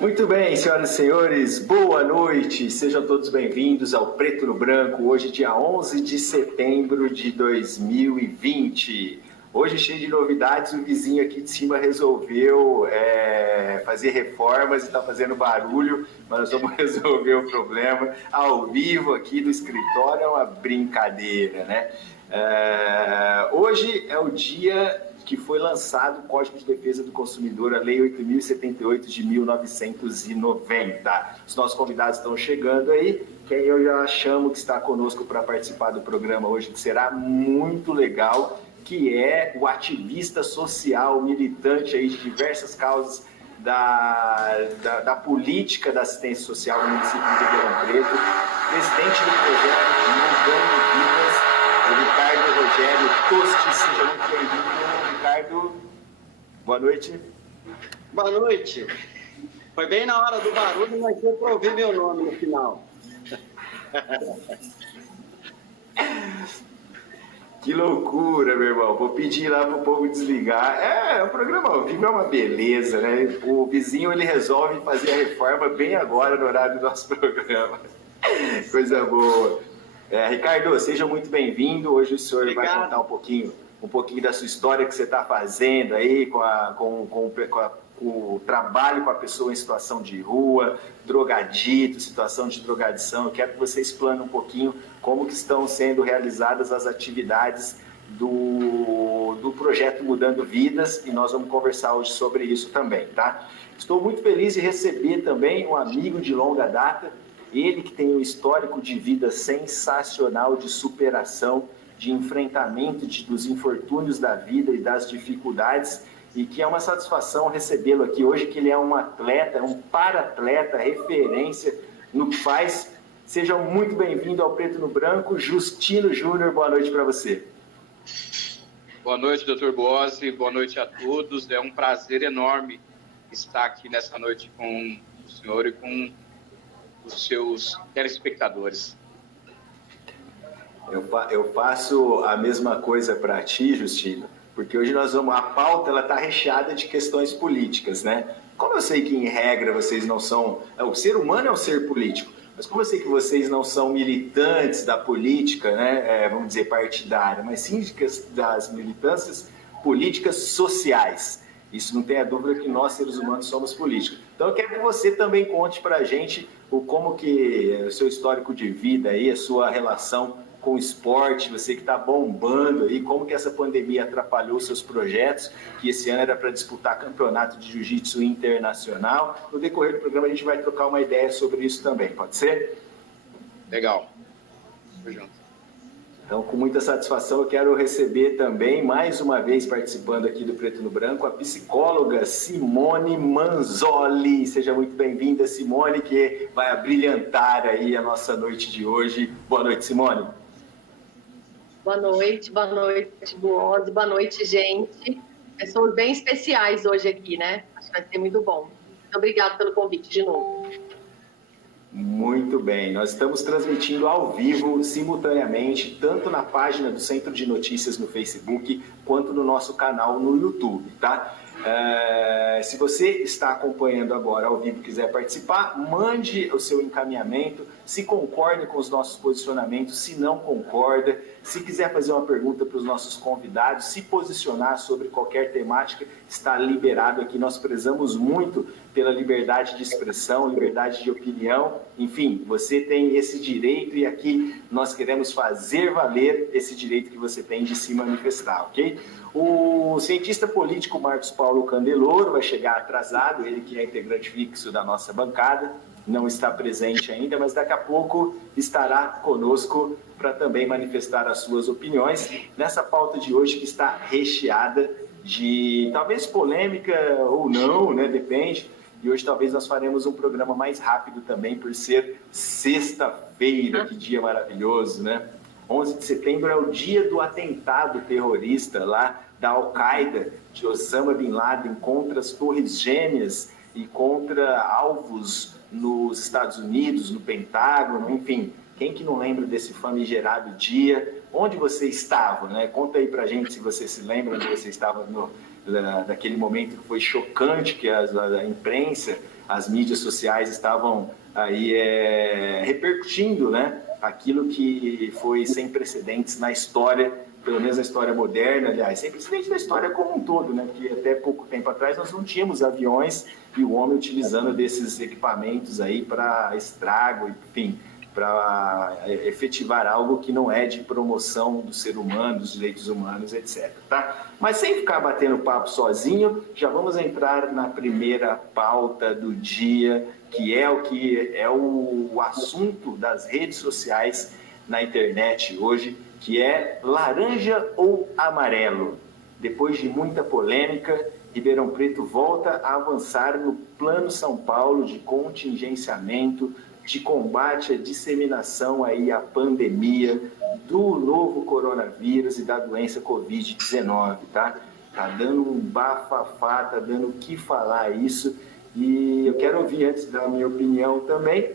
Muito bem, senhoras e senhores, boa noite, sejam todos bem-vindos ao Preto no Branco, hoje dia 11 de setembro de 2020. Hoje cheio de novidades, o vizinho aqui de cima resolveu fazer reformas e está fazendo barulho, mas nós vamos resolver o problema ao vivo aqui do escritório, é uma brincadeira, né? Hoje é o dia que foi lançado o Código de Defesa do Consumidor, a Lei 8.078 de 1990. Os nossos convidados estão chegando aí, quem eu já chamo que está conosco para participar do programa hoje, que será muito legal, que é o ativista social, militante aí de diversas causas da política da assistência social no município de Ribeirão Preto, presidente do projeto Mudando Vidas, o Ricardo Rogério Tosti. Seja muito bem-vindo, Ricardo. Boa noite. Boa noite. Foi bem na hora do barulho, mas deu para ouvir meu nome no final. Que loucura, meu irmão. Vou pedir lá pro povo desligar. O programa ao vivo é uma beleza, né? O vizinho, ele resolve fazer a reforma bem agora, no horário do nosso programa. Coisa boa. Ricardo, seja muito bem-vindo. Hoje o senhor Obrigado. Vai contar um pouquinho da sua história que você está fazendo aí com o trabalho com a pessoa em situação de rua, drogadito, situação de drogadição. Eu quero que você explane um pouquinho como que estão sendo realizadas as atividades do projeto Mudando Vidas, e nós vamos conversar hoje sobre isso também, tá? Estou muito feliz de receber também um amigo de longa data, ele que tem um histórico de vida sensacional, de superação, de enfrentamento dos infortúnios da vida e das dificuldades, e que é uma satisfação recebê-lo aqui hoje, que ele é um atleta, um para-atleta, referência no que faz. Seja muito bem-vindo ao Preto no Branco, Justino Júnior, boa noite para você. Boa noite, doutor Boazzi, boa noite a todos. É um prazer enorme estar aqui nessa noite com o senhor e com os seus telespectadores. Eu faço a mesma coisa para ti, Justino, porque hoje a pauta ela está recheada de questões políticas, né? Como eu sei que, em regra, vocês não são... O ser humano é um ser político, mas como eu sei que vocês não são militantes da política, né? Vamos dizer, partidária, mas sim das militâncias políticas sociais. Isso não tem a dúvida que nós, seres humanos, somos políticos. Então, eu quero que você também conte para a gente como que o seu histórico de vida aí, a sua relação com o esporte, você que está bombando aí, como que essa pandemia atrapalhou seus projetos, que esse ano era para disputar campeonato de jiu-jitsu internacional. No decorrer do programa a gente vai trocar uma ideia sobre isso também, pode ser? Legal. Tô junto. Então, com muita satisfação, eu quero receber também, mais uma vez participando aqui do Preto no Branco, a psicóloga Simone Manzoli. Seja muito bem-vinda, Simone, que vai abrilhantar aí a nossa noite de hoje. Boa noite, Simone. Boa noite, Boazzi, boa noite, gente. Pessoas bem especiais hoje aqui, né? Acho que vai ser muito bom. Muito obrigada pelo convite de novo. Muito bem, nós estamos transmitindo ao vivo, simultaneamente, tanto na página do Centro de Notícias no Facebook, quanto no nosso canal no YouTube, tá? Se você está acompanhando agora ao vivo e quiser participar, mande o seu encaminhamento, se concorda com os nossos posicionamentos, se não concorda, se quiser fazer uma pergunta para os nossos convidados, se posicionar sobre qualquer temática, está liberado aqui. Nós prezamos muito pela liberdade de expressão, liberdade de opinião, enfim, você tem esse direito e aqui nós queremos fazer valer esse direito que você tem de se manifestar, ok? O cientista político Marcos Paulo Candeloro vai chegar atrasado, ele que é integrante fixo da nossa bancada, não está presente ainda, mas daqui a pouco estará conosco para também manifestar as suas opiniões nessa pauta de hoje que está recheada de talvez polêmica ou não, né? Depende. E hoje talvez nós faremos um programa mais rápido também por ser sexta-feira, que dia maravilhoso, né? 11 de setembro é o dia do atentado terrorista lá da Al-Qaeda, de Osama Bin Laden, contra as Torres Gêmeas e contra alvos nos Estados Unidos, no Pentágono, enfim. Quem que não lembra desse famigerado dia? Onde você estava, né? Conta aí pra gente se você se lembra onde você estava daquele momento que foi chocante, que a imprensa as mídias sociais estavam aí repercutindo, né, aquilo que foi sem precedentes na história, pelo menos na história moderna, aliás, sem precedentes na história como um todo, né, porque até pouco tempo atrás nós não tínhamos aviões e o homem utilizando desses equipamentos aí para estrago, enfim, para efetivar algo que não é de promoção do ser humano, dos direitos humanos, etc. Tá? Mas sem ficar batendo papo sozinho, já vamos entrar na primeira pauta do dia, que é o assunto das redes sociais na internet hoje, que é laranja ou amarelo. Depois de muita polêmica, Ribeirão Preto volta a avançar no Plano São Paulo de contingenciamento, de combate à disseminação aí à pandemia do novo coronavírus e da doença Covid-19, tá? Tá dando um bafafá, tá dando o que falar isso, e eu quero ouvir, antes da minha opinião também,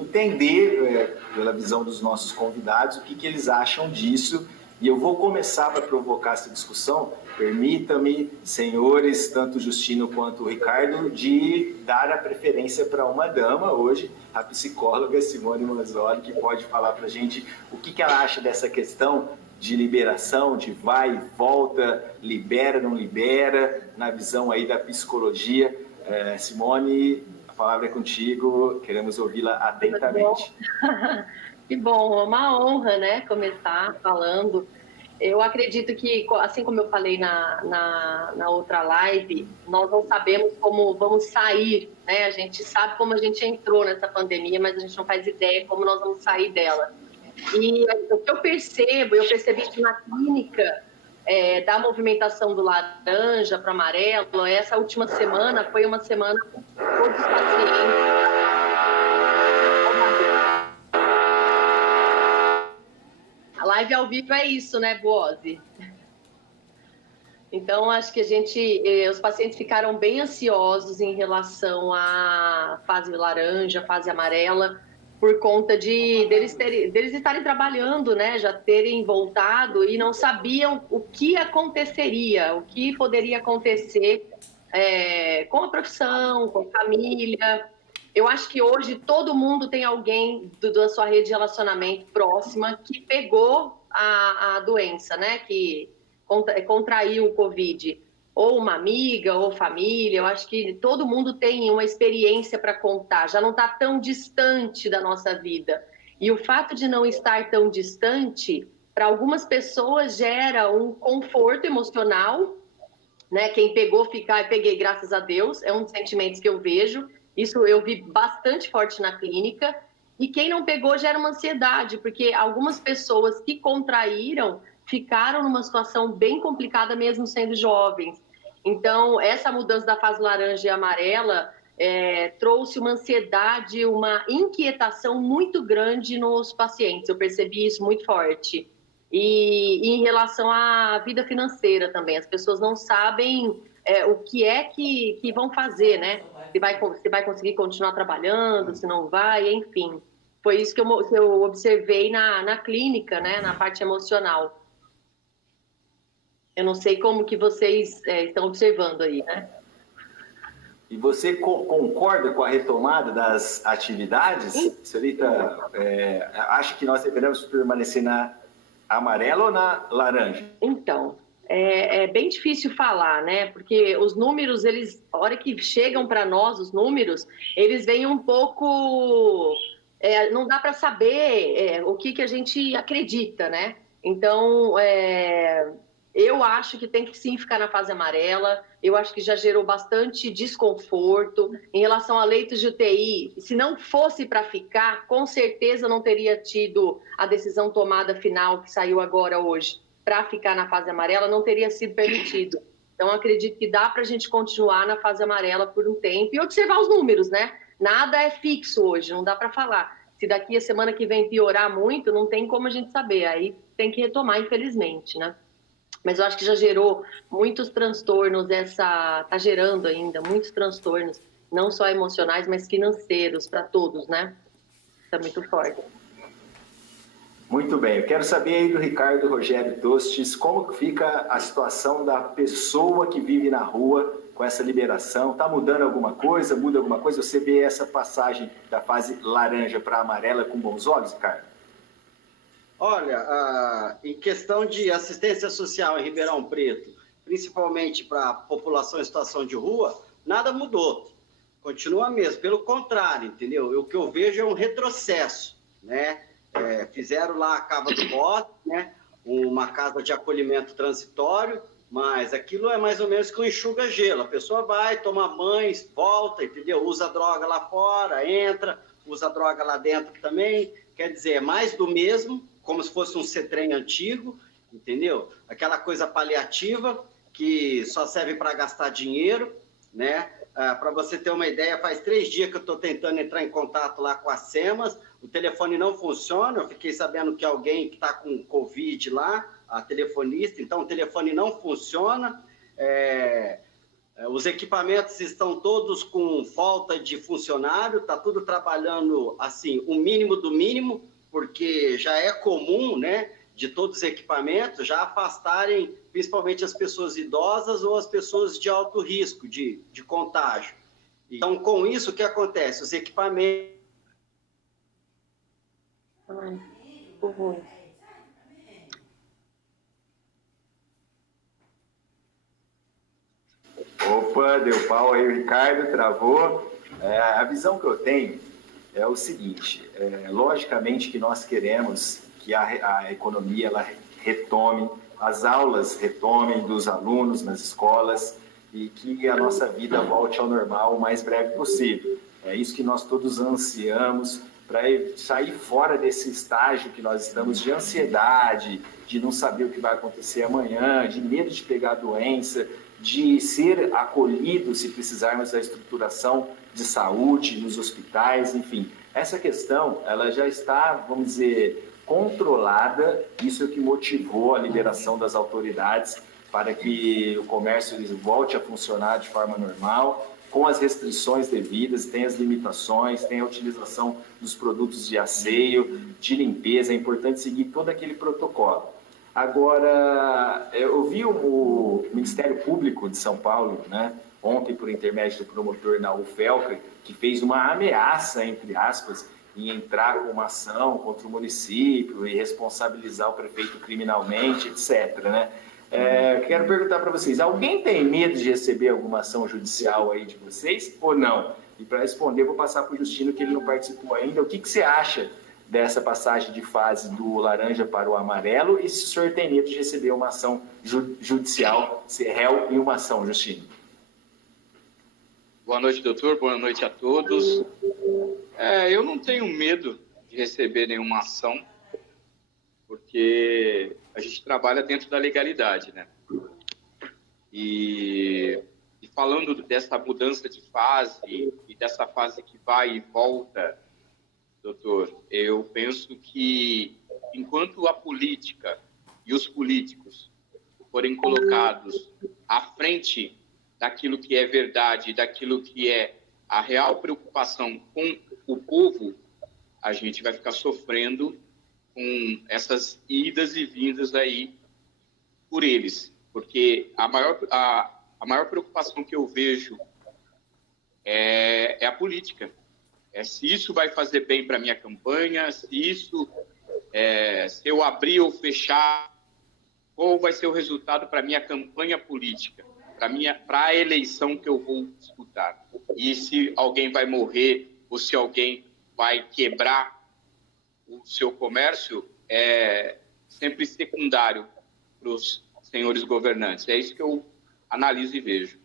entender, pela visão dos nossos convidados, o que eles acham disso. E eu vou começar para provocar essa discussão. Permita-me, senhores, tanto o Justino quanto o Ricardo, de dar a preferência para uma dama hoje, a psicóloga Simone Manzoli, que pode falar para a gente o que ela acha dessa questão de liberação, de vai e volta, libera, não libera, na visão aí da psicologia. Simone, a palavra é contigo, queremos ouvi-la atentamente. Que bom, é uma honra, né, começar falando. Eu acredito que, assim como eu falei na outra live, nós não sabemos como vamos sair, né? A gente sabe como a gente entrou nessa pandemia, mas a gente não faz ideia como nós vamos sair dela. E o que eu percebi isso na clínica, da movimentação do laranja para amarelo, essa última semana foi uma semana com todos os pacientes. A live ao vivo é isso, né, Boazzi? Então, acho que os pacientes ficaram bem ansiosos em relação à fase laranja, fase amarela, por conta deles estarem trabalhando, né, já terem voltado e não sabiam o que aconteceria, o que poderia acontecer com a profissão, com a família. Eu acho que hoje todo mundo tem alguém da sua rede de relacionamento próxima que pegou a doença, né? Que contraiu o Covid. Ou uma amiga, ou família. Eu acho que todo mundo tem uma experiência para contar. Já não está tão distante da nossa vida. E o fato de não estar tão distante, para algumas pessoas, gera um conforto emocional, né? Quem pegou, eu peguei, graças a Deus. É um dos sentimentos que eu vejo. Isso eu vi bastante forte na clínica. E quem não pegou gera uma ansiedade, porque algumas pessoas que contraíram ficaram numa situação bem complicada, mesmo sendo jovens. Então, essa mudança da fase laranja e amarela trouxe uma ansiedade, uma inquietação muito grande nos pacientes. Eu percebi isso muito forte. E em relação à vida financeira também, as pessoas não sabem o que é que vão fazer, né? Se vai conseguir continuar trabalhando, se não vai, enfim. Foi isso que eu observei na clínica, né? Na parte emocional. Eu não sei como que vocês estão observando aí, né? E você concorda com a retomada das atividades? Senhorita, acha que nós deveremos permanecer na amarela ou na laranja? Então, é bem difícil falar, né? Porque os números, a hora que chegam para nós, os números, eles vêm um pouco... não dá para saber o que a gente acredita, né? Então, eu acho que tem que sim ficar na fase amarela. Eu acho que já gerou bastante desconforto. Em relação a leitos de UTI, se não fosse para ficar, com certeza não teria tido a decisão tomada final que saiu agora hoje. Para ficar na fase amarela, não teria sido permitido. Então, acredito que dá para a gente continuar na fase amarela por um tempo e observar os números, né? Nada é fixo hoje, não dá para falar. Se daqui a semana que vem piorar muito, não tem como a gente saber. Aí tem que retomar, infelizmente, né? Mas eu acho que já gerou muitos transtornos, está gerando ainda muitos transtornos, não só emocionais, mas financeiros para todos, né? Está muito forte. Muito bem, eu quero saber aí do Ricardo Rogério Tostes, como fica a situação da pessoa que vive na rua com essa liberação? Está mudando alguma coisa? Muda alguma coisa? Você vê essa passagem da fase laranja para amarela com bons olhos, Ricardo? Olha, em questão de assistência social em Ribeirão Preto, principalmente para a população em situação de rua, nada mudou. Continua mesmo, pelo contrário, entendeu? O que eu vejo é um retrocesso, né? Fizeram lá a Cava do Bosque, né? Uma casa de acolhimento transitório, mas aquilo é mais ou menos que um enxuga-gelo. A pessoa vai, toma banho, volta, entendeu? Usa droga lá fora, entra, usa droga lá dentro também. Quer dizer, é mais do mesmo, como se fosse um CETREM antigo, entendeu? Aquela coisa paliativa que só serve para gastar dinheiro, né? Para você ter uma ideia, faz 3 dias que eu estou tentando entrar em contato lá com a SEMAS, o telefone não funciona, eu fiquei sabendo que alguém que está com Covid lá, a telefonista, então o telefone não funciona, os equipamentos estão todos com falta de funcionário, está tudo trabalhando assim, o mínimo do mínimo, porque já é comum, né, de todos os equipamentos, já afastarem principalmente as pessoas idosas ou as pessoas de alto risco de contágio. Então, com isso, o que acontece? Os equipamentos... Opa, deu pau aí, o Ricardo travou. A visão que eu tenho é o seguinte, logicamente que nós queremos que a economia ela retome, as aulas retomem dos alunos nas escolas e que a nossa vida volte ao normal o mais breve possível. É isso que nós todos ansiamos, para sair fora desse estágio que nós estamos de ansiedade, de não saber o que vai acontecer amanhã, de medo de pegar a doença, de ser acolhido se precisarmos da estruturação de saúde nos hospitais, enfim. Essa questão, ela já está, vamos dizer, controlada, isso é o que motivou a liberação das autoridades para que o comércio volte a funcionar de forma normal, com as restrições devidas, tem as limitações, tem a utilização dos produtos de asseio, de limpeza, é importante seguir todo aquele protocolo. Agora, eu vi o Ministério Público de São Paulo, né, ontem, por intermédio do promotor Naú Felca, que fez uma ameaça, entre aspas, em entrar com uma ação contra o município e responsabilizar o prefeito criminalmente, etc., né? Quero perguntar para vocês, alguém tem medo de receber alguma ação judicial aí de vocês ou não? E para responder, vou passar para o Justino, que ele não participou ainda. O que você acha dessa passagem de fase do laranja para o amarelo e se o senhor tem medo de receber uma ação judicial, ser réu em uma ação, Justino? Boa noite, doutor. Boa noite a todos. Eu não tenho medo de receber nenhuma ação, porque a gente trabalha dentro da legalidade, né? E falando dessa mudança de fase e dessa fase que vai e volta, doutor, eu penso que enquanto a política e os políticos forem colocados à frente daquilo que é verdade, daquilo que é a real preocupação com o povo, a gente vai ficar sofrendo com essas idas e vindas aí por eles. Porque a maior preocupação que eu vejo é a política. Se isso vai fazer bem para a minha campanha, se eu abrir ou fechar, qual vai ser o resultado para a minha campanha política, para a eleição que eu vou disputar. E se alguém vai morrer ou se alguém vai quebrar o seu comércio, é sempre secundário para os senhores governantes. É isso que eu analiso e vejo.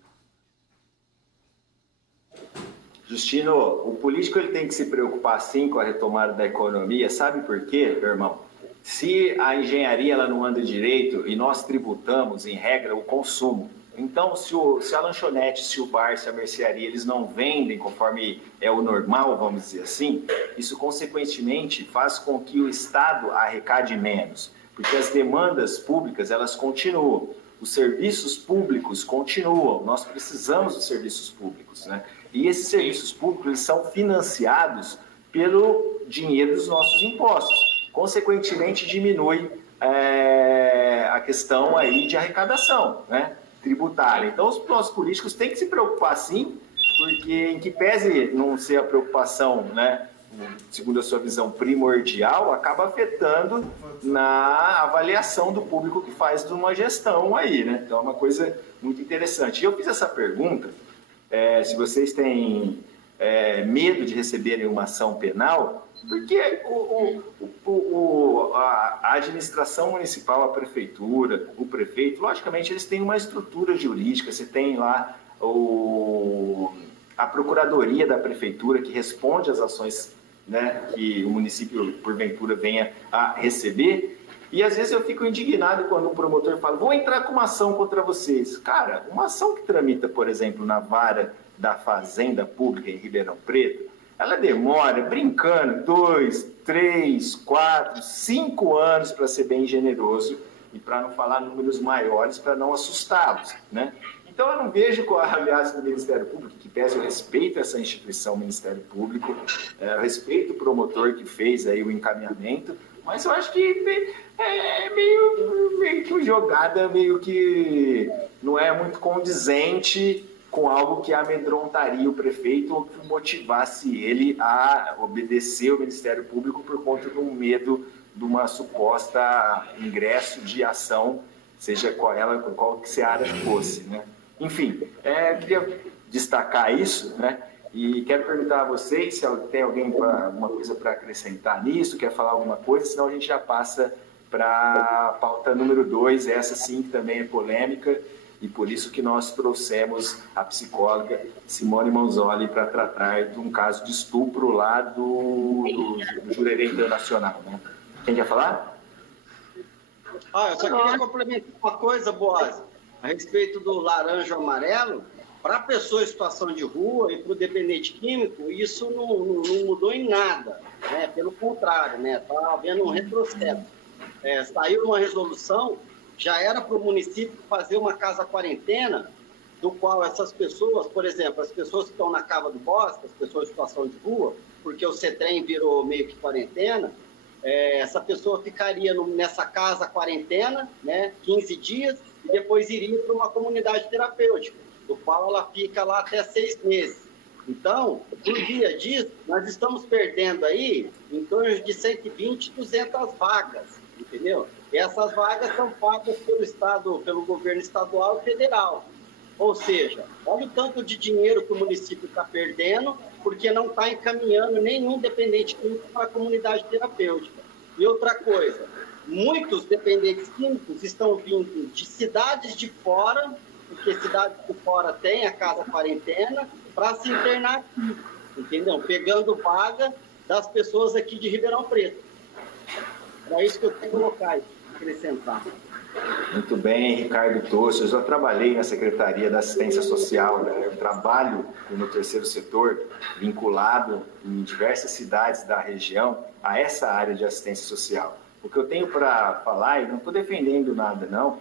Justino, o político ele tem que se preocupar sim com a retomada da economia, sabe por quê, meu irmão? Se a engenharia ela não anda direito e nós tributamos, em regra, o consumo, então se a lanchonete, se o bar, se a mercearia, eles não vendem conforme é o normal, vamos dizer assim, isso consequentemente faz com que o Estado arrecade menos, porque as demandas públicas elas continuam, os serviços públicos continuam, nós precisamos dos serviços públicos, né? E esses serviços públicos eles são financiados pelo dinheiro dos nossos impostos. Consequentemente, diminui a questão aí de arrecadação, né? tributária. Então, os nossos políticos têm que se preocupar, sim, porque em que pese não ser a preocupação, né, segundo a sua visão primordial, acaba afetando na avaliação do público que faz de uma gestão aí, né? Então é uma coisa muito interessante. E eu fiz essa pergunta, se vocês têm medo de receberem uma ação penal, porque a administração municipal, a prefeitura, o prefeito, logicamente eles têm uma estrutura jurídica, você tem lá a procuradoria da prefeitura que responde às ações, né, que o município, porventura, venha a receber. E às vezes eu fico indignado quando um promotor fala, vou entrar com uma ação contra vocês. Cara, uma ação que tramita, por exemplo, na vara da Fazenda Pública em Ribeirão Preto, ela demora, brincando, 2, 3, 4, 5 anos, para ser bem generoso, e para não falar números maiores, para não assustá-los, né? Então, eu não vejo com a ameaça do Ministério Público, que pese o respeito a essa instituição, Ministério Público, respeito o promotor que fez aí o encaminhamento, mas eu acho que é meio que uma jogada, meio que não é muito condizente com algo que amedrontaria o prefeito ou que motivasse ele a obedecer o Ministério Público por conta de um medo de uma suposta ingresso de ação, seja qual que se a área fosse, né? Enfim, queria destacar isso, né? E quero perguntar a vocês se tem alguém alguma coisa para acrescentar nisso, quer falar alguma coisa, senão a gente já passa para a pauta número 2, essa sim que também é polêmica, e por isso que nós trouxemos a psicóloga Simone Manzoli para tratar de um caso de estupro lá do Jurerê Internacional, né? Quem quer falar? Eu só queria complementar uma coisa, Boaz, a respeito do laranja amarelo. Para a pessoa em situação de rua e para o dependente químico, isso não mudou em nada, né? Pelo contrário, né? Está havendo um retrocesso. Saiu uma resolução, já era para o município fazer uma casa quarentena, do qual essas pessoas, por exemplo, as pessoas que estão na Cava do Bosque, as pessoas em situação de rua, porque o CETREM virou meio que quarentena, essa pessoa ficaria nessa casa quarentena, né, 15 dias, e depois iria para uma comunidade terapêutica, do qual ela fica lá até 6 meses. Então, por via disso, nós estamos perdendo aí em torno de 120, 200 vagas, entendeu? E essas vagas são pagas pelo Estado, pelo governo estadual e federal. Ou seja, olha o tanto de dinheiro que o município está perdendo, porque não está encaminhando nenhum dependente químico para a comunidade terapêutica. E outra coisa, muitos dependentes químicos estão vindo de cidades de fora, porque cidades de fora tem a casa quarentena, para se internar aqui, entendeu? Pegando vaga das pessoas aqui de Ribeirão Preto. É isso que eu tenho que colocar, acrescentar. Muito bem, Ricardo Tosso. Eu já trabalhei na Secretaria da Assistência Social, né? Eu trabalho no terceiro setor, vinculado em diversas cidades da região a essa área de assistência social. O que eu tenho para falar, e não estou defendendo nada não,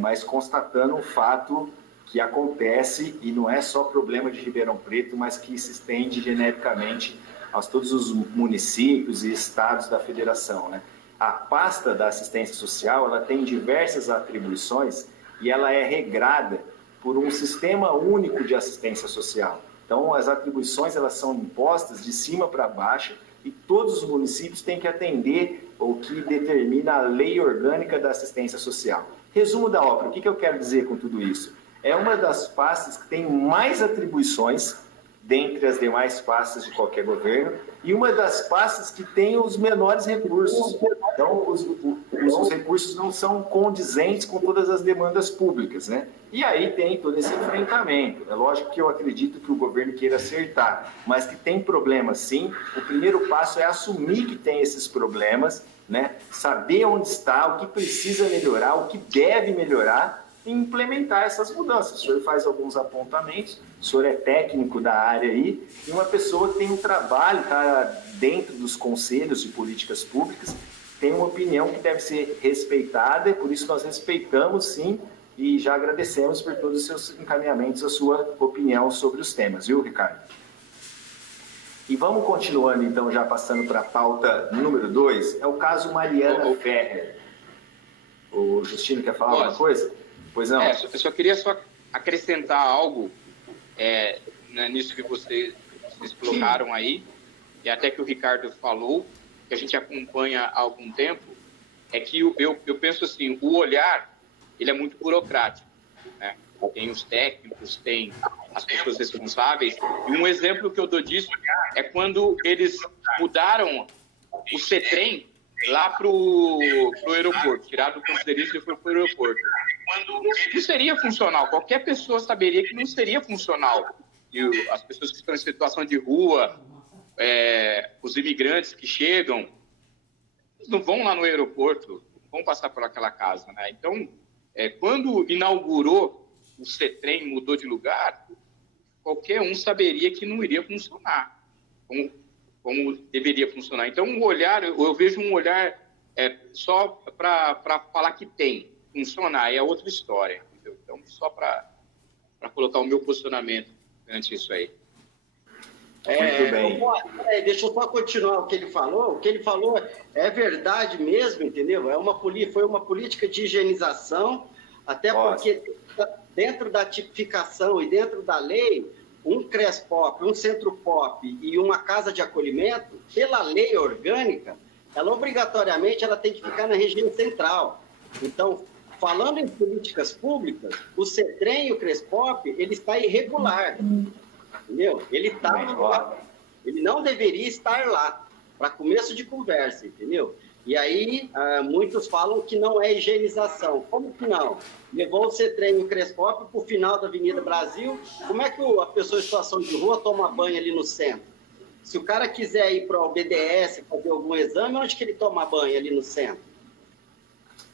mas constatando um fato que acontece, e não é só problema de Ribeirão Preto, mas que se estende genericamente a todos os municípios e estados da federação, né? A pasta da assistência social, ela tem diversas atribuições e ela é regrada por um sistema único de assistência social. Então, as atribuições, elas são impostas de cima para baixo e todos os municípios têm que atender o que determina a lei orgânica da assistência social. Resumo da ópera, o que eu quero dizer com tudo isso? É uma das pastas que tem mais atribuições dentre as demais pastas de qualquer governo, e uma das pastas que tem os menores recursos. Então, os recursos não são condizentes com todas as demandas públicas, né? E aí tem todo esse enfrentamento. É lógico que eu acredito que o governo queira acertar, mas que tem problemas sim. O primeiro passo é assumir que tem esses problemas, né? Saber onde está, o que precisa melhorar, o que deve melhorar, e implementar essas mudanças. O senhor faz alguns apontamentos, o senhor é técnico da área aí, e uma pessoa que tem um trabalho, está dentro dos conselhos de políticas públicas, tem uma opinião que deve ser respeitada, e por isso nós respeitamos sim, e já agradecemos por todos os seus encaminhamentos, a sua opinião sobre os temas, viu, Ricardo? E vamos continuando então, já passando para a pauta número 2, é o caso Mariana Ferrer. O Justino quer falar alguma coisa? Pois não? Eu só queria acrescentar algo né, nisso que vocês colocaram aí, e até que o Ricardo falou, que a gente acompanha há algum tempo, é que eu penso assim, o olhar, ele é muito burocrático, né? Tem os técnicos, tem as pessoas responsáveis, e um exemplo que eu dou disso é quando eles mudaram o CETREM lá para o aeroporto, tiraram do Campos e foi para o aeroporto. Não seria funcional, qualquer pessoa saberia que não seria funcional. E as pessoas que estão em situação de rua, os imigrantes que chegam, eles não vão lá no aeroporto, vão passar por aquela casa, né? Então, quando inaugurou o CETREM, mudou de lugar, qualquer um saberia que não iria funcionar como deveria funcionar. Então, um olhar, eu vejo um olhar só para falar que tem, funcionar, é outra história. Entendeu? Então, só para colocar o meu posicionamento ante isso aí. Muito bem. Deixa eu só continuar o que ele falou. O que ele falou é verdade mesmo, entendeu? Foi uma política de higienização, até porque dentro da tipificação e dentro da lei, um CRESPOP, um Centro-POP e uma casa de acolhimento, pela lei orgânica, ela obrigatoriamente tem que ficar na região central. Então, falando em políticas públicas, o CETREM e o CRESPOP, ele está irregular, entendeu? Ele não deveria estar lá, para começo de conversa, entendeu? E aí, muitos falam que não é higienização. Como que não? Levou o CETREM e o CRESPOP para o final da Avenida Brasil. Como é que a pessoa em situação de rua toma banho ali no centro? Se o cara quiser ir para o BDS fazer algum exame, onde que ele toma banho ali no centro?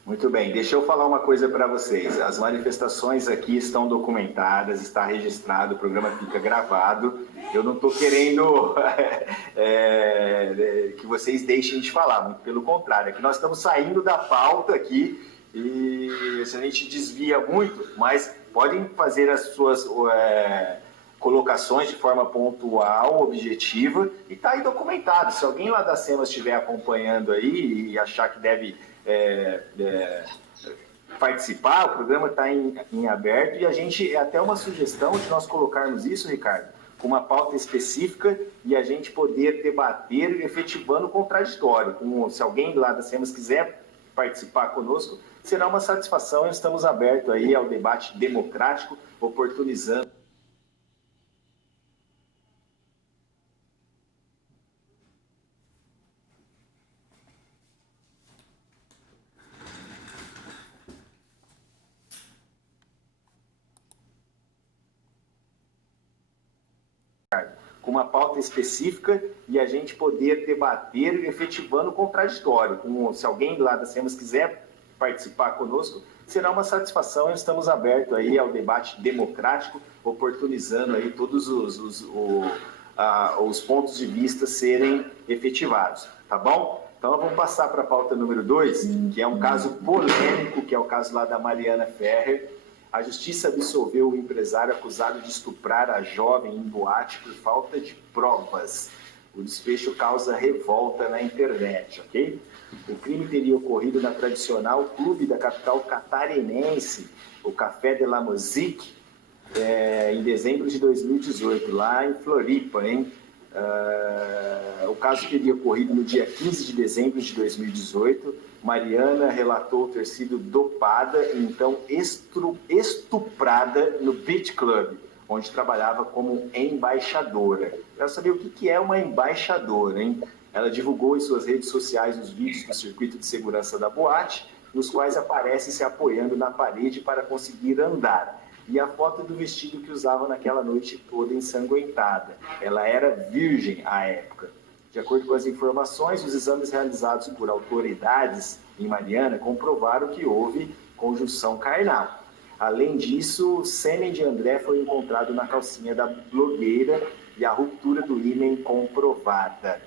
Muito bem, deixa eu falar uma coisa para vocês. As manifestações aqui estão documentadas, está registrado, o programa fica gravado. Eu não estou querendo que vocês deixem de falar, muito pelo contrário. É que nós estamos saindo da pauta aqui e se a gente desvia muito, mas podem fazer as suas colocações de forma pontual, objetiva, e está aí documentado. Se alguém lá da SEMAS estiver acompanhando aí e achar que deve participar, o programa está em aberto, e a gente, até uma sugestão de nós colocarmos isso, Ricardo, com uma pauta específica e a gente poder debater efetivando o contraditório. Se alguém lá da SEMAS quiser participar conosco, será uma satisfação. Estamos abertos aí ao debate democrático, oportunizando com uma pauta específica e a gente poder debater efetivando o contraditório. Se alguém lá da SEMAS quiser participar conosco, será uma satisfação. Estamos abertos aí ao debate democrático, oportunizando aí todos os pontos de vista serem efetivados, tá bom? Então, vamos passar para a pauta número 2, que é um caso polêmico, que é o caso lá da Mariana Ferrer. A justiça absolveu o empresário acusado de estuprar a jovem em boate por falta de provas. O desfecho causa revolta na internet, ok? O crime teria ocorrido na tradicional clube da capital catarinense, o Café de la Musique, em dezembro de 2018, lá em Floripa, hein? O caso teria ocorrido no dia 15 de dezembro de 2018. Mariana relatou ter sido dopada e então estuprada no Beach Club, onde trabalhava como embaixadora. Quero saber o que é uma embaixadora, hein? Ela divulgou em suas redes sociais os vídeos do circuito de segurança da boate, nos quais aparece se apoiando na parede para conseguir andar. E a foto do vestido que usava naquela noite toda ensanguentada. Ela era virgem à época. De acordo com as informações, os exames realizados por autoridades em Mariana comprovaram que houve conjunção carnal. Além disso, sêmen de André foi encontrado na calcinha da blogueira e a ruptura do ímen comprovada.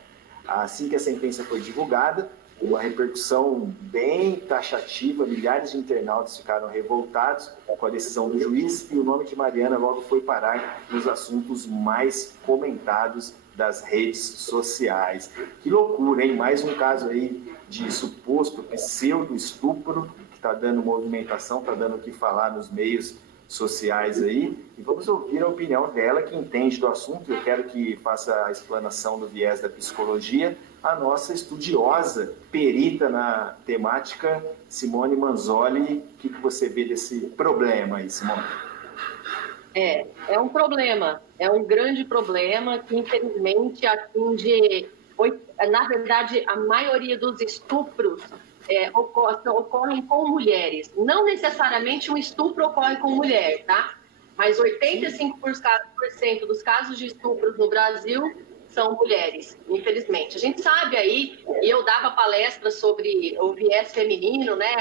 Assim que a sentença foi divulgada, uma repercussão bem taxativa, milhares de internautas ficaram revoltados com a decisão do juiz e o nome de Mariana logo foi parar nos assuntos mais comentados das redes sociais. Que loucura, hein? Mais um caso aí de suposto pseudo-estupro está dando movimentação, está dando o que falar nos meios sociais aí, e vamos ouvir a opinião dela, que entende do assunto. Eu quero que faça a explanação do viés da psicologia a nossa estudiosa, perita na temática, Simone Manzoli. O que você vê desse problema aí, Simone? É um problema, é um grande problema que infelizmente atinge, na verdade, a maioria dos estupros ocorrem com mulheres. Não necessariamente um estupro ocorre com mulher, tá? Mas 85% dos casos de estupros no Brasil são mulheres, infelizmente. A gente sabe aí, e eu dava palestras sobre o viés feminino, né?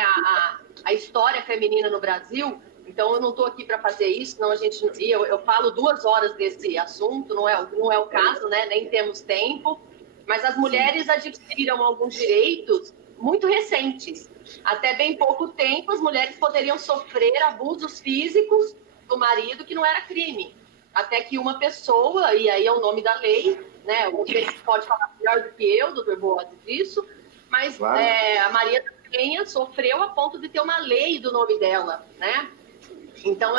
A história feminina no Brasil. Então, eu não estou aqui para fazer isso, senão eu falo 2 horas desse assunto, não é o caso, né? Nem temos tempo. Mas as mulheres adquiriram alguns direitos muito recentes. Até bem pouco tempo, as mulheres poderiam sofrer abusos físicos do marido, que não era crime. Até que uma pessoa, e aí é o nome da lei, né? Você pode falar melhor do que eu, doutor Boas, disso, mas claro. A Maria da Penha sofreu a ponto de ter uma lei do nome dela, né? Então,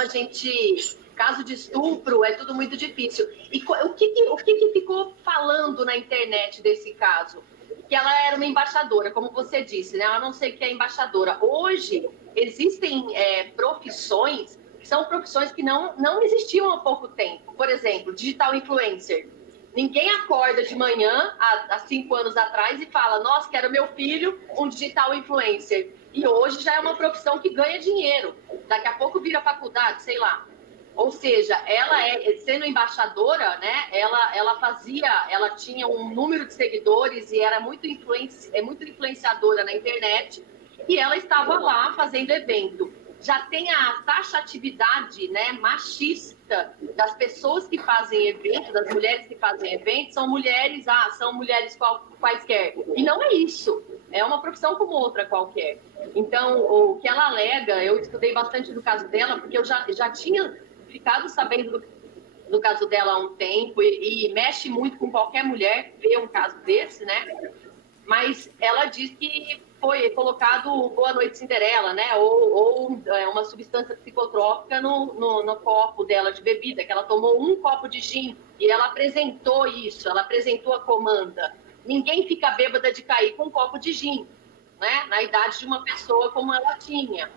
caso de estupro, é tudo muito difícil. E o que ficou falando na internet desse caso? Que ela era uma embaixadora, como você disse, né? Ela não sei o que é embaixadora. Hoje, existem profissões, que são profissões que não existiam há pouco tempo. Por exemplo, digital influencer. Ninguém acorda de manhã, há 5 anos atrás, e fala, nossa, quero meu filho um digital influencer. E hoje já é uma profissão que ganha dinheiro. Daqui a pouco vira faculdade, sei lá. Ou seja, ela sendo embaixadora, né? Ela tinha um número de seguidores e era muito influenciadora na internet. E ela estava lá fazendo evento. Já tem a taxatividade, né, machista das pessoas que fazem eventos, das mulheres que fazem eventos, são mulheres quaisquer. E não é isso. É uma profissão como outra qualquer. Então, o que ela alega, eu estudei bastante do caso dela, porque eu já tinha ficado sabendo do caso dela há um tempo, e mexe muito com qualquer mulher ver um caso desse, né? Mas ela diz que foi colocado Boa Noite Cinderela, né? Ou uma substância psicotrópica no copo dela de bebida, que ela tomou um copo de gin, e ela apresentou isso, ela apresentou a comanda. Ninguém fica bêbada de cair com um copo de gin, né? Na idade de uma pessoa como ela tinha.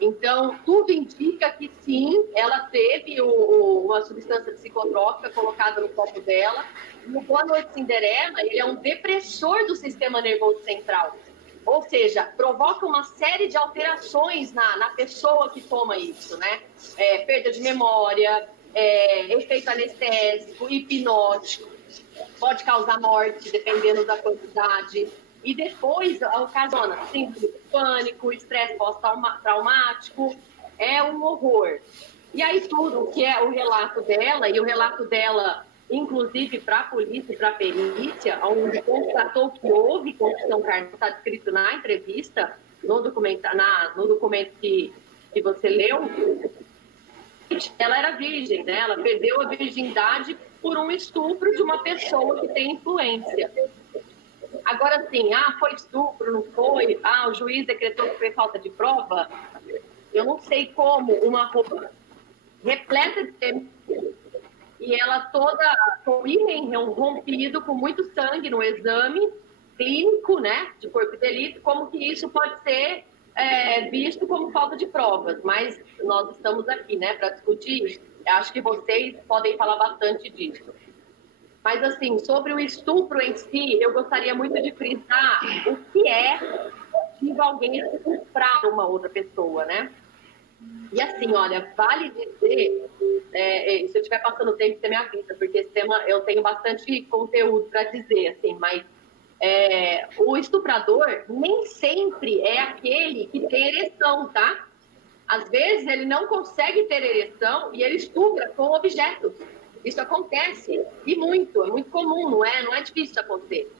Então, tudo indica que sim, ela teve uma substância psicotrópica colocada no copo dela. E o Boa Noite Cinderela, ele é um depressor do sistema nervoso central. Ou seja, provoca uma série de alterações na pessoa que toma isso, né? Perda de memória, efeito anestésico, hipnótico, pode causar morte, dependendo da quantidade. E depois ocasiona síndrome de pânico, estresse pós-traumático, é um horror. E aí tudo, que é o relato dela, e o relato dela, inclusive para a polícia e para a perícia, onde constatou que houve confissão carnal, está descrito na entrevista, no documento que você leu, ela era virgem, né? Ela perdeu a virgindade por um estupro de uma pessoa que tem influência. Agora, sim, foi estupro, não foi? O juiz decretou que foi falta de prova. Eu não sei como uma roupa repleta de tempo e ela toda com ímã rompido, com muito sangue no exame clínico, né, de corpo de delito, como que isso pode ser visto como falta de provas. Mas nós estamos aqui, né, para discutir isso. Eu acho que vocês podem falar bastante disso. Mas, assim, sobre o estupro em si, eu gostaria muito de frisar o que é alguém estuprar uma outra pessoa, né? E, assim, olha, vale dizer, se eu estiver passando tempo, você me avisa, porque esse tema eu tenho bastante conteúdo para dizer, assim, mas o estuprador nem sempre é aquele que tem ereção, tá? Às vezes, ele não consegue ter ereção e ele estupra com objetos. Isso acontece, e muito, é muito comum, não é difícil de acontecer.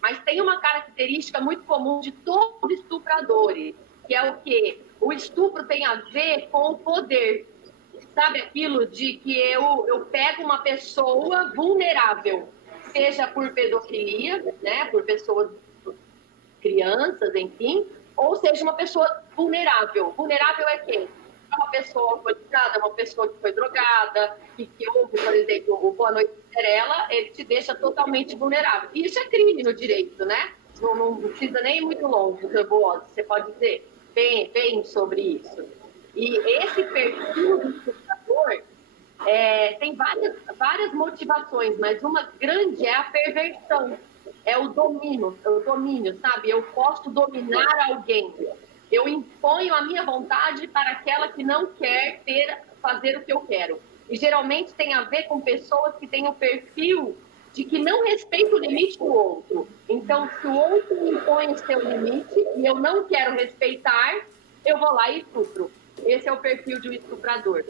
Mas tem uma característica muito comum de todos os estupradores, que é o quê? O estupro tem a ver com o poder. Sabe aquilo de que eu pego uma pessoa vulnerável, seja por pedofilia, né, por pessoas, crianças, enfim, ou seja uma pessoa vulnerável. Vulnerável é quem? É uma pessoa alcoolizada, uma pessoa que foi drogada, que ouve, por exemplo, o Boa Noite Cinderela, ele te deixa totalmente vulnerável. E isso é crime no direito, né? Não precisa nem ir muito longe, você pode dizer bem sobre isso. E esse perfil do estuprador tem várias motivações, mas uma grande é a perversão, é o domínio, sabe? Eu posso dominar alguém. Eu imponho a minha vontade para aquela que não quer fazer o que eu quero. E geralmente tem a ver com pessoas que têm o perfil de que não respeita o limite do outro. Então, se o outro impõe o seu limite e eu não quero respeitar, eu vou lá e estupro. Esse é o perfil de um estuprador.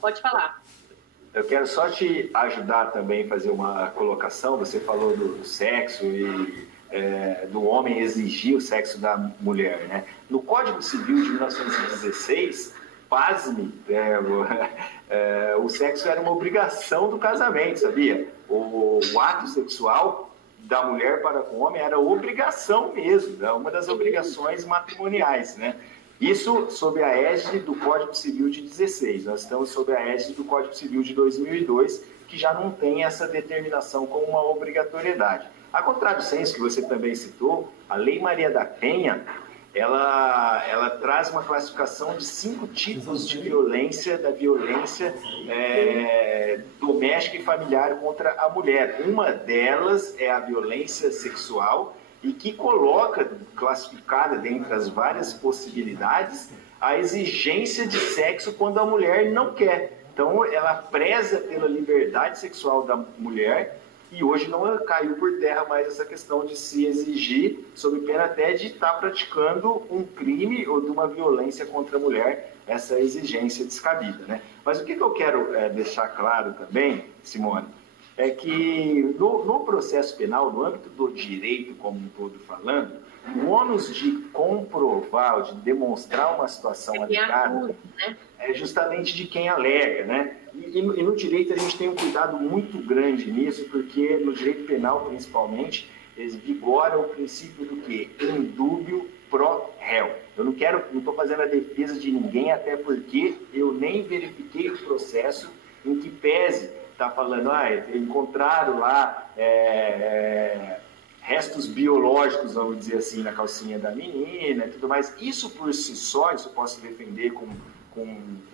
Pode falar. Eu quero só te ajudar também a fazer uma colocação. Você falou do sexo e do homem exigir o sexo da mulher, né? No Código Civil de 1916, pasme, o sexo era uma obrigação do casamento, sabia? O ato sexual da mulher para com o homem era obrigação mesmo, uma das obrigações matrimoniais, né? Isso sob a égide do Código Civil de 16. Nós estamos sob a égide do Código Civil de 2002, que já não tem essa determinação como uma obrigatoriedade. A contrário do senso, que você também citou, a Lei Maria da Penha, ela traz uma classificação de 5 tipos de violência, da violência doméstica e familiar contra a mulher. Uma delas é a violência sexual, e que coloca, classificada dentre as várias possibilidades, a exigência de sexo quando a mulher não quer. Então, ela preza pela liberdade sexual da mulher, e hoje não caiu por terra mais essa questão de se exigir, sob pena até de estar praticando um crime ou de uma violência contra a mulher, essa exigência descabida, né? Mas o que eu quero deixar claro também, Simone, é que no processo penal, no âmbito do direito como um todo falando, o ônus de comprovar, ou de demonstrar uma situação alegada, é justamente de quem alega, né? E no direito a gente tem um cuidado muito grande nisso, porque no direito penal, principalmente, vigora o princípio do quê? Indúbio pro réu. Eu não estou fazendo a defesa de ninguém, até porque eu nem verifiquei o processo em que pese está falando, encontraram lá restos biológicos, vamos dizer assim, na calcinha da menina e tudo mais. Isso por si só, isso eu posso defender com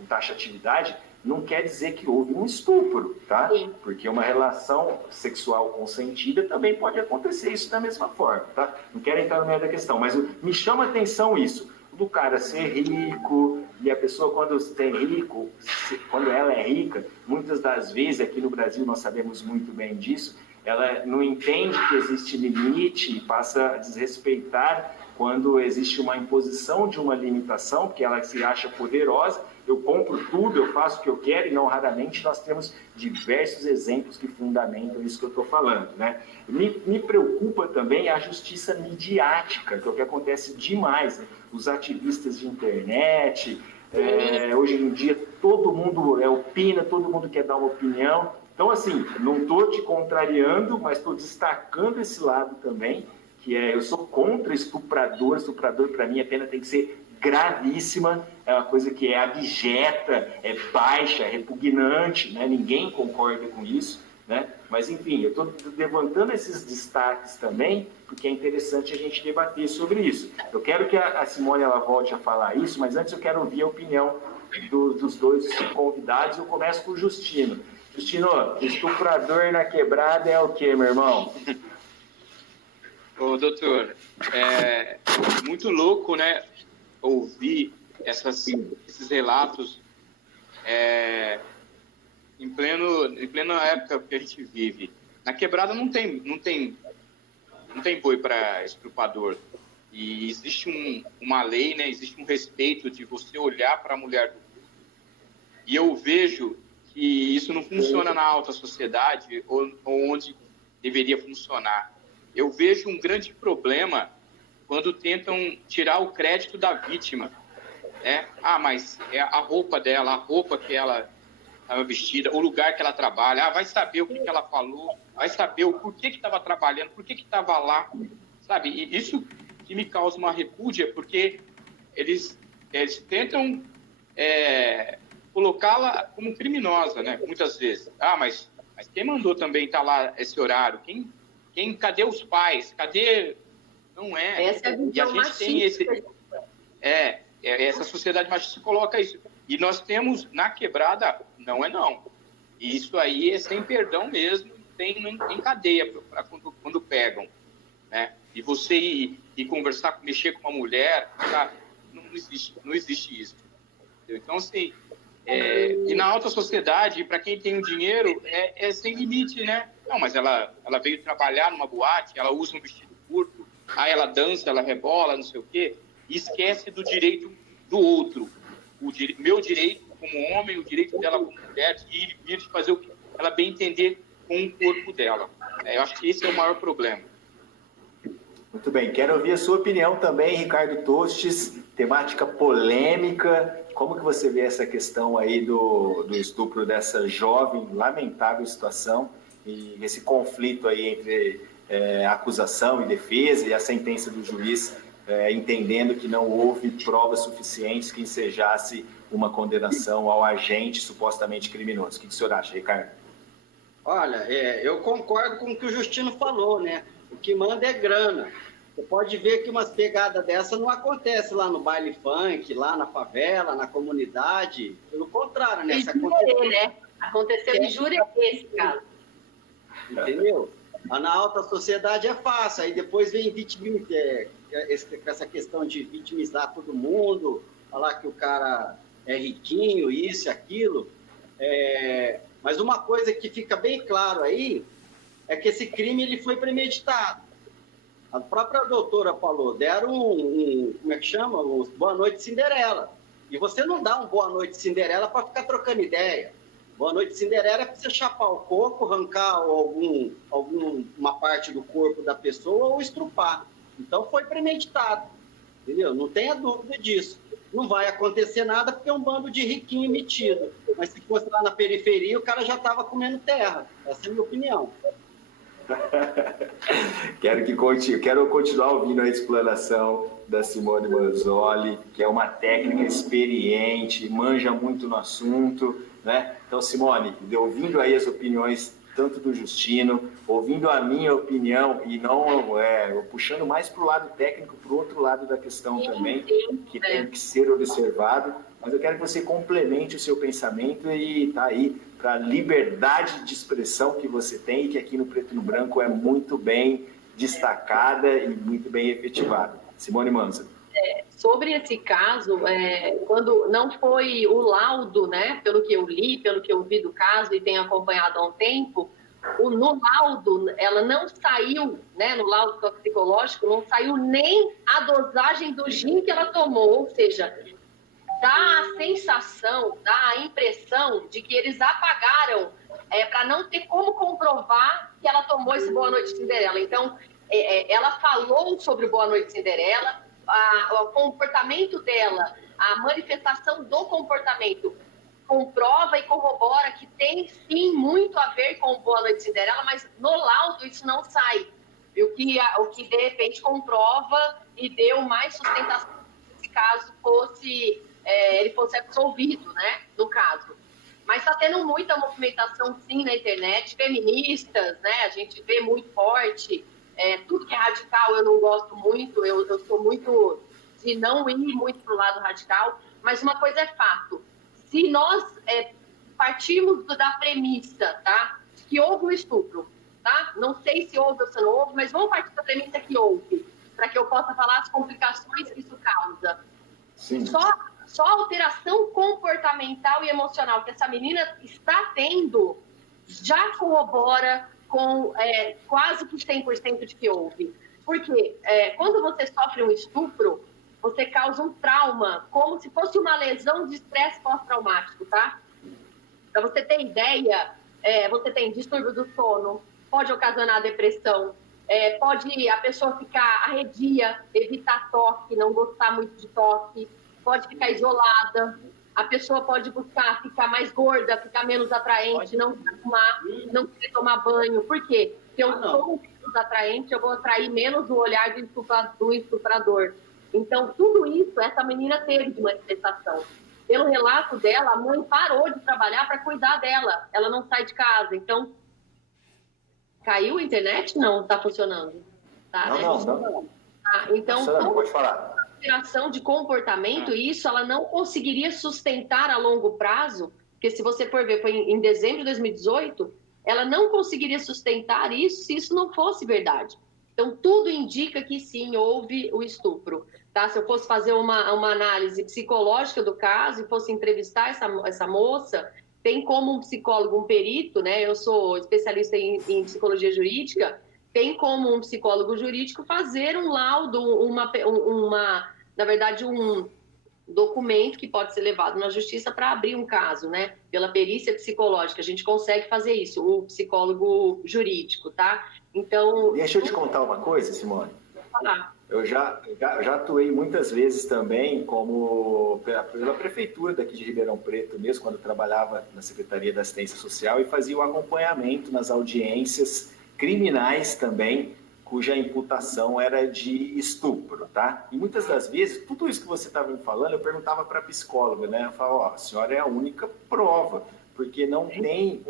taxatividade, não quer dizer que houve um estupro, tá? Sim. Porque uma relação sexual consentida também pode acontecer isso da mesma forma, tá? Não quero entrar no meio da questão, mas me chama a atenção isso, do cara ser rico, e a pessoa quando ela é rica, muitas das vezes, aqui no Brasil nós sabemos muito bem disso, ela não entende que existe limite e passa a desrespeitar quando existe uma imposição de uma limitação, porque ela se acha poderosa, eu compro tudo, eu faço o que eu quero, e não raramente nós temos diversos exemplos que fundamentam isso que eu estou falando, né? Me preocupa também a justiça midiática, que é o que acontece demais, né? Os ativistas de internet, hoje em dia todo mundo opina, todo mundo quer dar uma opinião. Então, assim, não estou te contrariando, mas estou destacando esse lado também, que eu sou contra estuprador. Estuprador, para mim, a pena tem que ser gravíssima, é uma coisa que é abjeta, é baixa, é repugnante, né? Ninguém concorda com isso, né? Mas, enfim, eu estou levantando esses destaques também, porque é interessante a gente debater sobre isso. Eu quero que a Simone ela volte a falar isso, mas antes eu quero ouvir a opinião dos dois convidados. Eu começo com o Justino. Justino, estuprador na quebrada é o quê, meu irmão? Ô, doutor, é muito louco, né, ouvir esses relatos em plena época que a gente vive. Na quebrada não tem boi para estuprador. E existe uma lei, né, existe um respeito de você olhar para a mulher do outro. E eu vejo que isso não funciona na alta sociedade ou onde deveria funcionar. Eu vejo um grande problema quando tentam tirar o crédito da vítima. Mas é a roupa dela, a roupa que ela estava vestida, o lugar que ela trabalha. Vai saber o que ela falou, vai saber o porquê que estava trabalhando, por que estava lá. sabe? E isso que me causa uma repúdia, porque eles tentam colocá-la como criminosa, né? Muitas vezes. Mas quem mandou também estar lá esse horário? Cadê os pais? Cadê... Não é. Essa é a visão e a gente tem esse... essa sociedade machista coloca isso. E nós temos, na quebrada, não é não. E isso aí é sem perdão mesmo, tem cadeia quando pegam. Né? E você ir conversar, mexer com uma mulher, não existe isso. Entendeu? Então, assim, e na alta sociedade, para quem tem o dinheiro, é sem limite, né? Não, mas ela veio trabalhar numa boate, ela usa um vestido curto, aí ela dança, ela rebola, não sei o quê, e esquece do direito do outro. Meu direito como homem, o direito dela como mulher, de ir e vir, de fazer o que ela bem entender com o corpo dela. Eu acho que esse é o maior problema. Muito bem, quero ouvir a sua opinião também, Ricardo Tostes, temática polêmica. Como que você vê essa questão aí do estupro dessa jovem, lamentável situação, e esse conflito aí entre acusação e defesa, e a sentença do juiz entendendo que não houve provas suficientes que ensejasse uma condenação ao agente supostamente criminoso. O que o senhor acha, Ricardo? Olha, eu concordo com o que o Justino falou, né? O que manda é grana. Você pode ver que umas pegadas dessa não acontece lá no baile funk, lá na favela, na comunidade. Pelo contrário, né? Aconteceu em Jurerê esse caso. Entendeu? Na alta sociedade é fácil. Aí depois vem essa questão de vitimizar todo mundo, falar que o cara é riquinho, isso e aquilo. Mas uma coisa que fica bem claro aí é que esse crime ele foi premeditado. A própria doutora falou, deram como é que chama? Um Boa Noite Cinderela. E você não dá um Boa Noite Cinderela para ficar trocando ideia. Boa Noite Cinderela é para você chapar o coco, arrancar alguma parte do corpo da pessoa ou estrupar. Então foi premeditado, entendeu? Não tenha dúvida disso. Não vai acontecer nada porque é um bando de riquinho metido. Mas se fosse lá na periferia, o cara já estava comendo terra. Essa é a minha opinião. Quero continuar ouvindo a explanação da Simone Manzoli, que é uma técnica experiente, manja muito no assunto, né? Então, Simone, ouvindo aí as opiniões tanto do Justino, ouvindo a minha opinião e não puxando mais para o lado técnico, para o outro lado da questão também, que tem que ser observado, mas eu quero que você complemente o seu pensamento e tá aí para a liberdade de expressão que você tem e que aqui no Preto e no Branco é muito bem destacada e muito bem efetivada. Simone Manzoli. Sobre esse caso, quando não foi o laudo, né, pelo que eu li, pelo que eu vi do caso e tenho acompanhado há um tempo, no laudo, ela não saiu, né, no laudo toxicológico, não saiu nem a dosagem do gin que ela tomou, ou seja, dá a sensação, dá a impressão de que eles apagaram para não ter como comprovar que ela tomou esse Boa Noite Cinderela. Então, ela falou sobre o Boa Noite Cinderela, o comportamento dela, a manifestação do comportamento comprova e corrobora que tem sim muito a ver com o Boa Noite Cinderela, mas no laudo isso não sai. O que de repente comprova e deu mais sustentação se caso ele fosse absolvido, né, no caso. Mas está tendo muita movimentação sim na internet, feministas, né, a gente vê muito forte. Tudo que é radical eu não gosto muito, eu sou muito de não ir muito para o lado radical, mas uma coisa é fato, se nós partirmos da premissa, tá, que houve um estupro, tá, não sei se houve ou se não houve, mas vamos partir da premissa que houve, para que eu possa falar as complicações que isso causa. Sim. Só a alteração comportamental e emocional que essa menina está tendo já corrobora com quase que 100% de que houve. Porque quando você sofre um estupro, você causa um trauma, como se fosse uma lesão de estresse pós-traumático, tá? Para você ter ideia, você tem distúrbio do sono, pode ocasionar depressão, pode a pessoa ficar arredia, evitar toque, não gostar muito de toque, pode ficar isolada, a pessoa pode buscar ficar mais gorda, ficar menos atraente, não se arrumar, não querer tomar banho. Por quê? Porque o som menos atraente, eu vou atrair menos o olhar do estuprador. Então, tudo isso essa menina teve de manifestação. Pelo relato dela, a mãe parou de trabalhar para cuidar dela. Ela não sai de casa. Então, caiu a internet? Não, está funcionando. Tá, Não. Então, pode falar. Alteração de comportamento, isso ela não conseguiria sustentar a longo prazo, porque se você for ver, foi em dezembro de 2018, ela não conseguiria sustentar isso se isso não fosse verdade. Então, tudo indica que sim, houve o estupro. Tá? Se eu fosse fazer uma análise psicológica do caso e fosse entrevistar essa moça, tem como um psicólogo, um perito, né? Eu sou especialista em psicologia jurídica, tem como um psicólogo jurídico fazer um laudo, na verdade, um documento que pode ser levado na justiça para abrir um caso, né? Pela perícia psicológica, a gente consegue fazer isso, o psicólogo jurídico, tá? Então... Deixa eu te contar uma coisa, Simone. Eu já atuei muitas vezes também como pela prefeitura daqui de Ribeirão Preto mesmo, quando eu trabalhava na Secretaria da Assistência Social e fazia o acompanhamento nas audiências criminais também, cuja imputação era de estupro, tá? E muitas das vezes, tudo isso que você estava me falando, eu perguntava para a psicóloga, né? Eu falava, a senhora é a única prova, porque não tem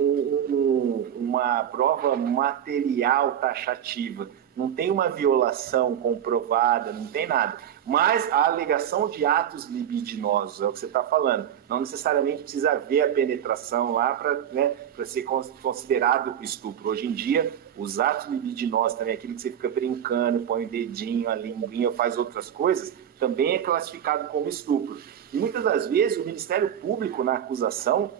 uma prova material taxativa, não tem uma violação comprovada, não tem nada. Mas a alegação de atos libidinosos, é o que você está falando, não necessariamente precisa ver a penetração lá para ser considerado estupro. Hoje em dia, os atos libidinosos também, aquilo que você fica brincando, põe o dedinho, a linguinha, faz outras coisas, também é classificado como estupro. E muitas das vezes o Ministério Público, na acusação,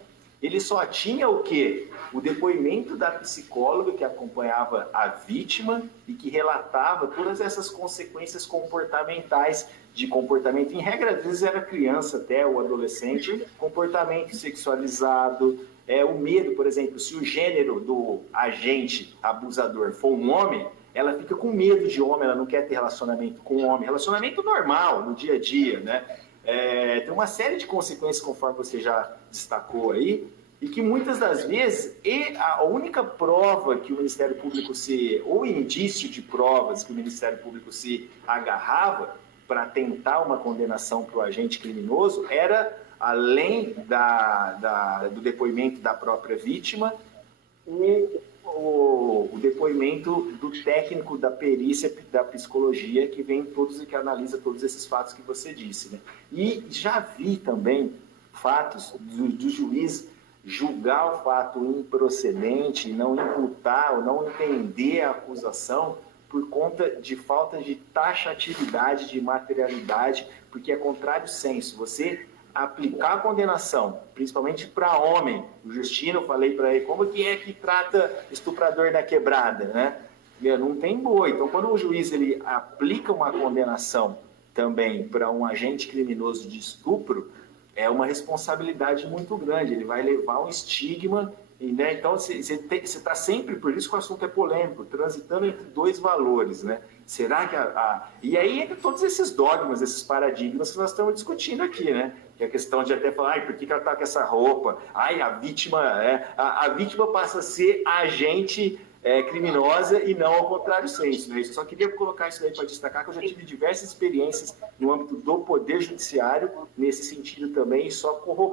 ele só tinha o quê? O depoimento da psicóloga que acompanhava a vítima e que relatava todas essas consequências comportamentais, de comportamento, em regra, às vezes era criança até, ou adolescente, comportamento sexualizado, o medo, por exemplo, se o gênero do agente abusador for um homem, ela fica com medo de homem, ela não quer ter relacionamento com homem, relacionamento normal, no dia a dia, né? Tem uma série de consequências, conforme você já destacou aí, e que muitas das vezes a única prova que o Ministério Público ou indício de provas que o Ministério Público se agarrava para tentar uma condenação para o agente criminoso era, além do depoimento da própria vítima, o depoimento do técnico da perícia da psicologia que que analisa todos esses fatos que você disse, né? E já vi também fatos do juiz julgar o fato improcedente, não imputar ou não entender a acusação por conta de falta de taxatividade, de materialidade, porque é contrário senso. Você aplicar a condenação, principalmente para homem. O Justino, eu falei para ele, como que é que trata estuprador na quebrada, né? Não tem boi. Então, quando o juiz ele aplica uma condenação também para um agente criminoso de estupro, é uma responsabilidade muito grande. Ele vai levar um estigma, né? Então você está sempre, por isso que o assunto é polêmico, transitando entre dois valores, né? Será que E aí entra todos esses dogmas, esses paradigmas que nós estamos discutindo aqui, né? Que é a questão de até falar, por que ela está com essa roupa? A vítima, a vítima passa a ser agente criminosa e não ao contrário senso, né? Eu só queria colocar isso aí para destacar que eu já tive diversas experiências no âmbito do Poder Judiciário nesse sentido também, e só corroborar